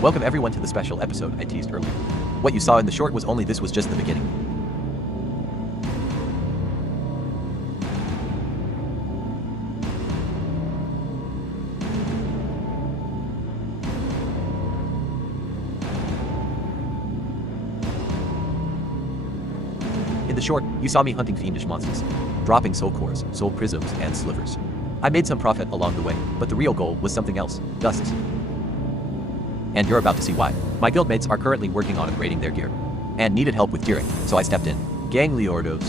Welcome everyone to the special episode I teased earlier. What you saw in the short was only this was just the beginning. In the short, you saw me hunting fiendish monsters, dropping soul cores, soul prisms, and slivers. I made some profit along the way, but the real goal was something else, dusts. And you're about to see why. My guildmates are currently working on upgrading their gear, and needed help with gearing, so I stepped in. Gang Leordos.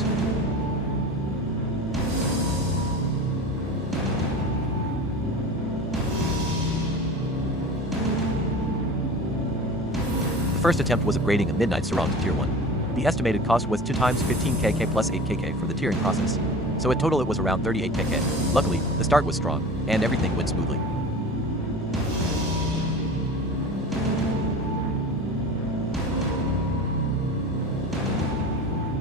The first attempt was upgrading a Midnight Sarong to Tier 1. The estimated cost was 2 times 15kk plus 8kk for the tiering process, so in total it was around 38kk. Luckily, the start was strong, and everything went smoothly.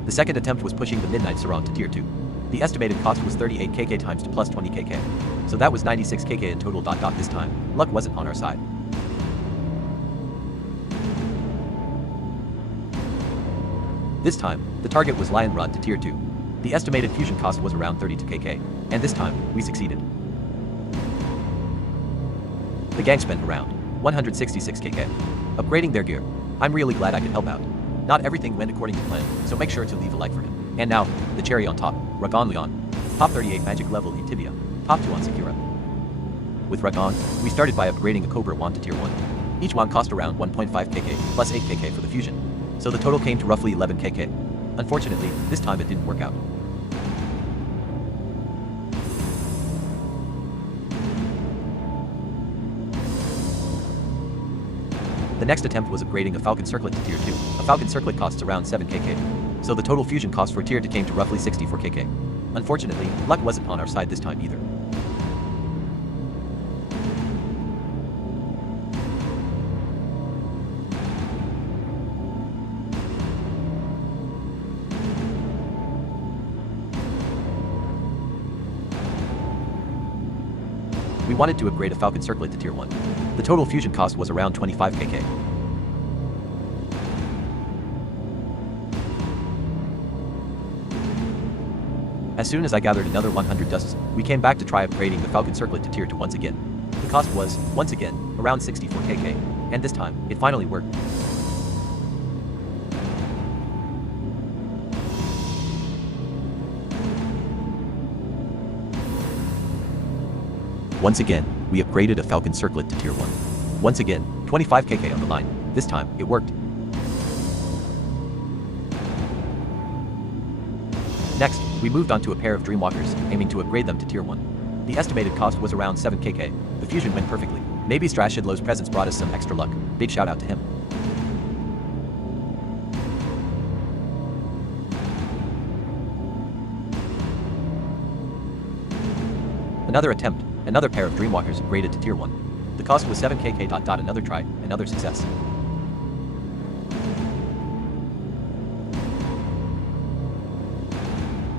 The second attempt was pushing the Midnight Sarong to Tier 2. The estimated cost was 38kk times 2 plus 20kk, so that was 96kk in total. This time, luck wasn't on our side. This time, the target was Lion Rod to Tier 2. The estimated fusion cost was around 32kk, and this time, we succeeded. The gang spent around 166kk upgrading their gear. I'm really glad I could help out. Not everything went according to plan, so make sure to leave a like for him. And now, the cherry on top, Ragon Lian. Top 38 magic level in Tibia, top 2 on Secura. With Ragon, we started by upgrading a Cobra wand to Tier 1. Each wand cost around 1.5kk plus 8kk for the fusion, so the total came to roughly 11kk. Unfortunately, this time it didn't work out. The next attempt was upgrading a Falcon Circlet to Tier 2. A Falcon Circlet costs around 7kk, so the total fusion cost for Tier 2 came to roughly 64kk. Unfortunately, luck wasn't on our side this time either. We wanted to upgrade a Falcon Circlet to Tier 1. The total fusion cost was around 25kk. As soon as I gathered another 100 dusts, we came back to try upgrading the Falcon Circlet to Tier 2 once again. The cost was, once again, around 64kk, and this time, it finally worked. Once again, we upgraded a Falcon Circlet to Tier 1. Once again, 25kk on the line. This time, it worked. Next, we moved on to a pair of Dreamwalkers, aiming to upgrade them to Tier 1. The estimated cost was around 7kk. The fusion went perfectly. Maybe Strashidlow's presence brought us some extra luck. Big shout out to him. Another attempt. Another pair of Dreamwalkers upgraded to Tier 1. The cost was 7kk. Another try, another success.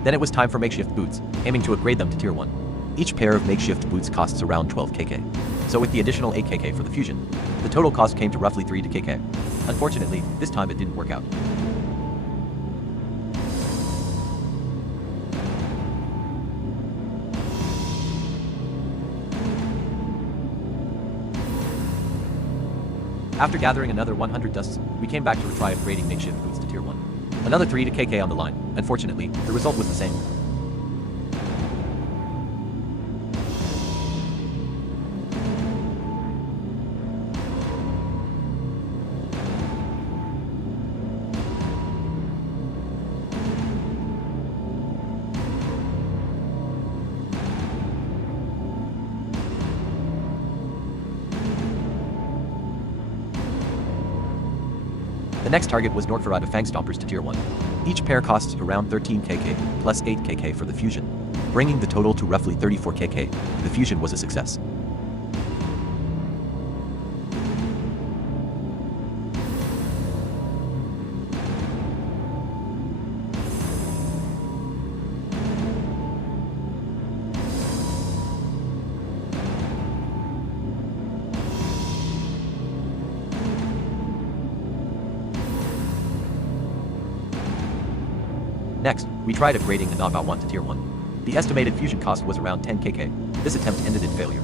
Then it was time for makeshift boots, aiming to upgrade them to Tier 1. Each pair of makeshift boots costs around 12kk. So with the additional 8kk for the fusion, the total cost came to roughly 3kk. Unfortunately, this time it didn't work out. After gathering another 100 dusts, we came back to try upgrading makeshift boots to Tier 1. Another 3kk on the line. Unfortunately, the result was the same. The next target was Northrod of Fang Stompers to Tier 1. Each pair costs around 13kk, plus 8kk for the fusion, bringing the total to roughly 34kk. The fusion was a success. Next, we tried upgrading the knockout 1 to tier 1. The estimated fusion cost was around 10kk. This attempt ended in failure.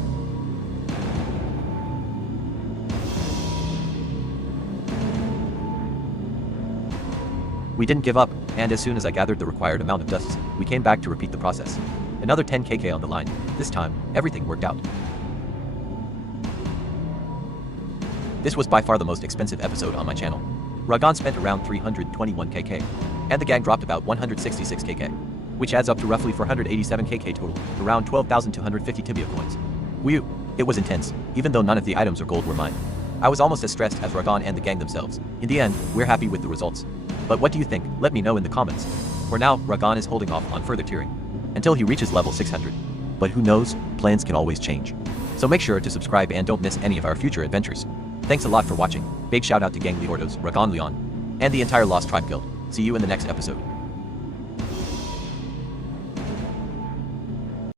We didn't give up, and as soon as I gathered the required amount of dust, we came back to repeat the process. Another 10kk on the line. This time, everything worked out. This was by far the most expensive episode on my channel. Ragon spent around 321kk, and the gang dropped about 166kk, which adds up to roughly 487kk total, around 12,250 tibia coins. Whew, it was intense, even though none of the items or gold were mine. I was almost as stressed as Ragon and the gang themselves. In the end, we're happy with the results. But what do you think? Let me know in the comments. For now, Ragon is holding off on further tiering until he reaches level 600. But who knows, plans can always change. So make sure to subscribe and don't miss any of our future adventures. Thanks a lot for watching. Big shout out to Gang Leordos, Ragon Lian, and the entire Lost Tribe Guild. See you in the next episode.